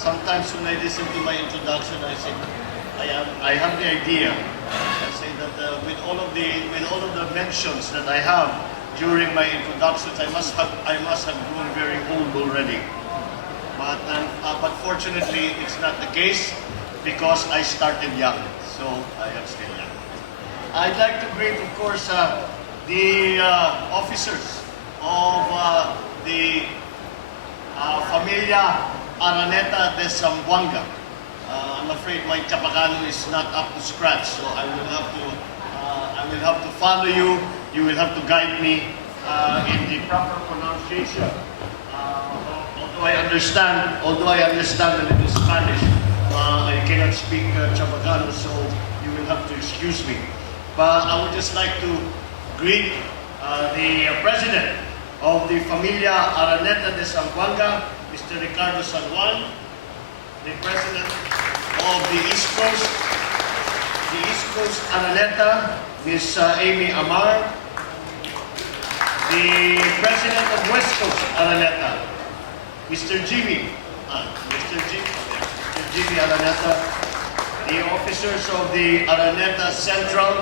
sometimes when I listen to my introduction, I say, I have the idea. I say that with all of the mentions that I have during my introductions, I must have grown very old already. But fortunately, it's not the case because I started young, so I am still young. I'd like to greet, of course, the officers of the Familia Araneta de Zamboanga. I'm afraid my Chapacano is not up to scratch, so I will have to follow you. You will have to guide me in the proper pronunciation. Although I understand a little Spanish, I cannot speak Chapacano, so you will have to excuse me. But I would just like to greet the president of the Familia Araneta de Zamboanga, Mr. Ricardo San Juan, the president of the East Coast Araneta, Ms. Amy Amar, the president of West Coast Araneta, Mr. Jimmy Araneta, the officers of the Araneta Central,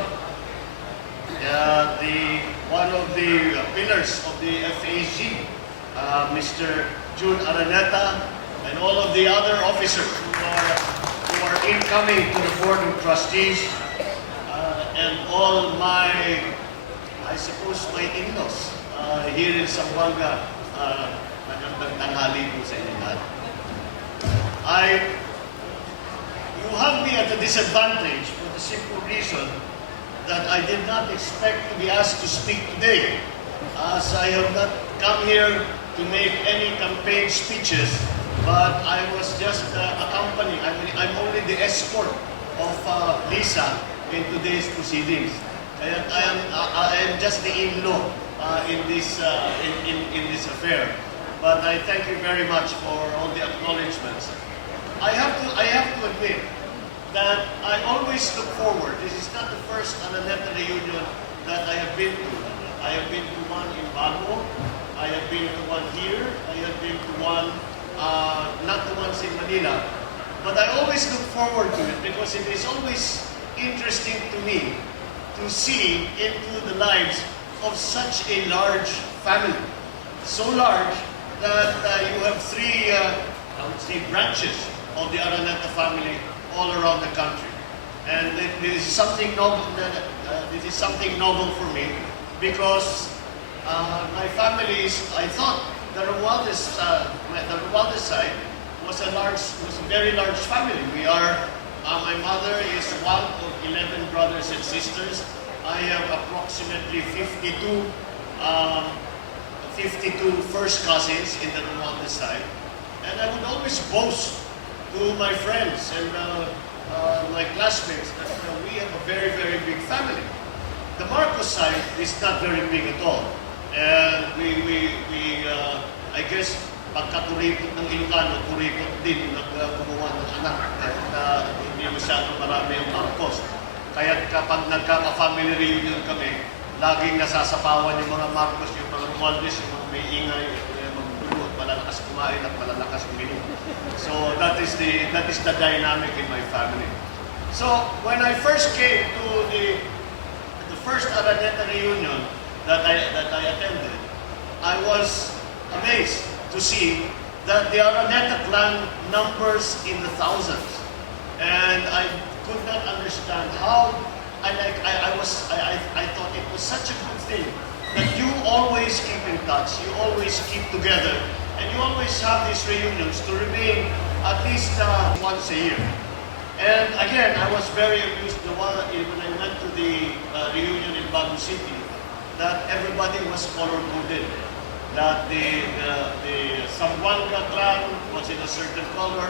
one of the pillars of the FAC, Mr. June Araneta, and all of the other officers who are incoming to the Board of Trustees, and all my, I suppose, my in-laws here in Zamboanga. Magandang tanghali po sa inyo lahat. You have me at a disadvantage for the simple reason that I did not expect to be asked to speak today, as I have not come here to make any campaign speeches, but I was just accompanying. I'm only the escort of Lisa in today's proceedings. I am just the in-law in this affair. But I thank you very much for all the acknowledgements. I have to admit that I always look forward. This is not the first Araneta reunion that I have been to. I have been to one in Bago. I have been to one here. I have been to one, not the ones in Manila. But I always look forward to it because it is always interesting to me to see into the lives of such a large family. So large that you have three, I would say, branches of the Araneta family all around the country, and this is something novel. This is something novel for me because my family is. I thought the Romualdez side was a very large family. We are. My mother is one of 11 brothers and sisters. I have approximately 52 first cousins in the Romualdez side, and I would always boast to my friends and my classmates that we have a very, very big family. The Marcos side is not very big at all, and I guess pagkakuripot ng Ilocano, kuripot din gumawa ng anak at hindi masyadong marami ang Marcos. Kaya kapag nagkaka-family reunion kami, laging nasasapawan yung mga Marcos, yung mga Romualdez, yung mga may ingay, yung mga gulo, at malalakas kumain at malalakas uminom. So that is the dynamic in my family. So when I first came to the first Araneta reunion that I attended, I was amazed to see that the Araneta clan numbers in the thousands, and I could not understand how. I thought it was such a good thing that you always keep in touch, you always keep together, and you always have these reunions to remain at least once a year. And again, I was very amused when I went to the reunion in Bago City, that everybody was color-coded. That the Zamboanga clan was in a certain color,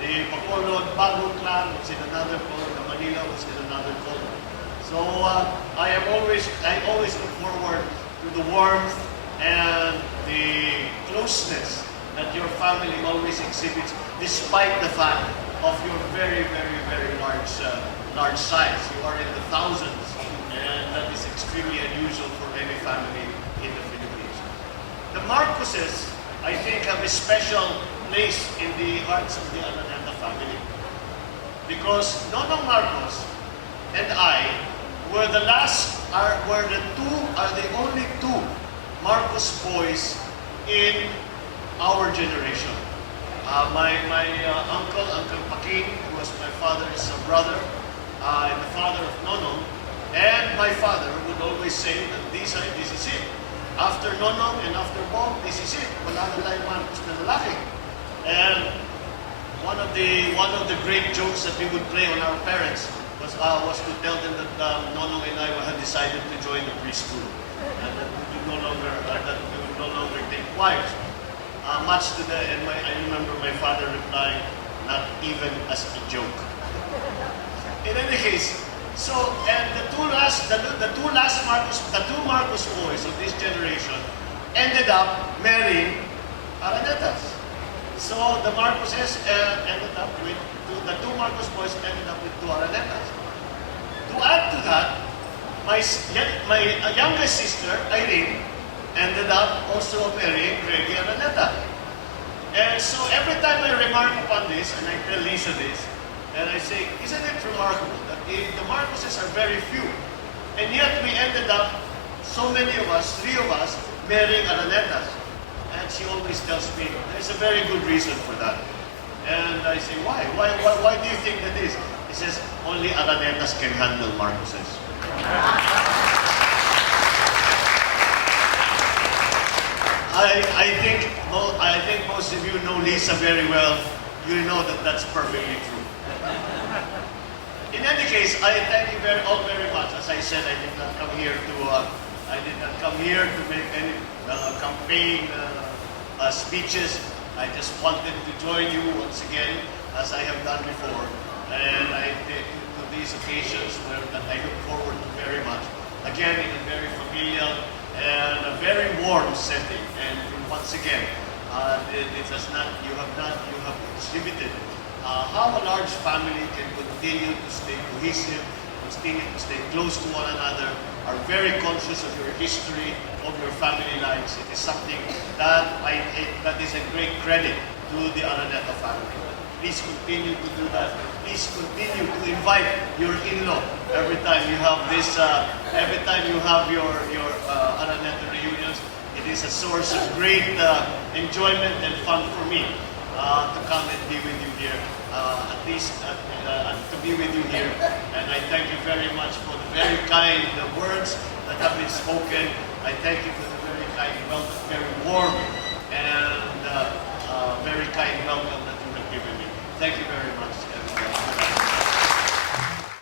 the Bacolod Bago clan was in another color, the Manila was in another color. So I always look forward to the warmth and the closeness that your family always exhibits, despite the fact of your very, very, very large size. You are in the thousands, and that is extremely unusual for any family in the Philippines. The Marcoses, I think, have a special place in the hearts of the Araneta family. Because Nonong Marcos and I were the only two Marcos boys in our generation. My uncle, Uncle Paking, who was my father's brother, and the father of Nonong, and my father would always say that this is it. After Nonong and after Bong, this is it. Wala na tayong Marcos na lalaki. And one of the great jokes that we would play on our parents was to tell them that Nonong and I had decided to join the preschool, and that we would no longer take wives. Much to the and I remember my father replying, "Not even as a joke." In any case, so and the two Marcos boys of this generation ended up marrying Aranetas. So the Marcoses ended up with the two Marcos boys ended up with two Aranetas. To add to that, my youngest sister Irene ended up also marrying Greggy Araneta. And so every time I remark upon this, and I tell Lisa this, and I say, isn't it remarkable that the Marcoses are very few, and yet we ended up, so many of us, three of us, marrying Aranetas. And she always tells me, there's a very good reason for that. And I say, why? Why do you think that is? He says, only Aranetas can handle Marcoses. I think most of you know Lisa very well. You know that that's perfectly true. In any case, I thank you all very much. As I said, I did not come here to make any campaign speeches. I just wanted to join you once again, as I have done before, and I take to these occasions that I look forward to very much. Again, in a very familial and a very warm setting, and once again, you have exhibited how a large family can continue to stay cohesive, continue to stay close to one another, are very conscious of your history, of your family lives. It is something that is a great credit to the Araneta family. Please continue to do that. Please continue to invite your in-law every time you have this. Every time you have your Araneta reunions, it is a source of great enjoyment and fun for me to come and be with you here. At least to be with you here. And I thank you very much for the very kind words that have been spoken. I thank you for the very kind welcome, very warm and very kind welcome